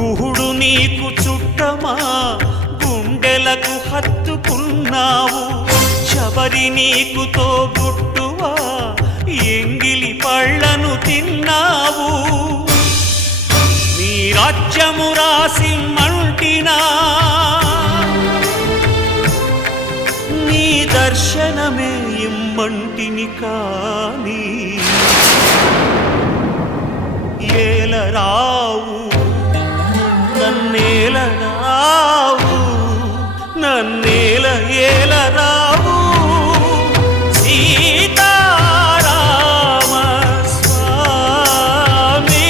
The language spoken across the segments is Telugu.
గుహుడు నీకు చుట్టమా, గుండెలకు హత్తుకున్నావు. శబరి నీకు తోబుట్టువా, ఎంగిలి పళ్ళను తిన్నావు. నీ రాజ్యము రాసి మంటినా, నీ దర్శనమే ఇమ్మంటిని కాని ఏలరావు, నన్నేలరావు, నన్నేల ఏలరావు. సీతారామ స్వామి,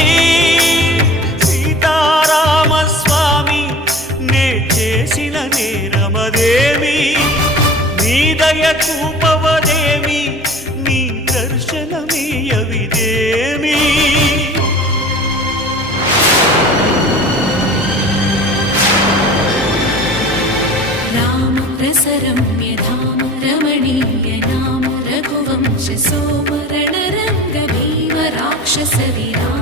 సీతారామ స్వామి, నే చేసిన నేరమదేమి, నీ దయ చూపవదేమి, నీ దర్శనమీయవిదేమి. रम्यधाम रमणीय नाम रघुवंश सोमरण रंग भीम राक्षस विराम।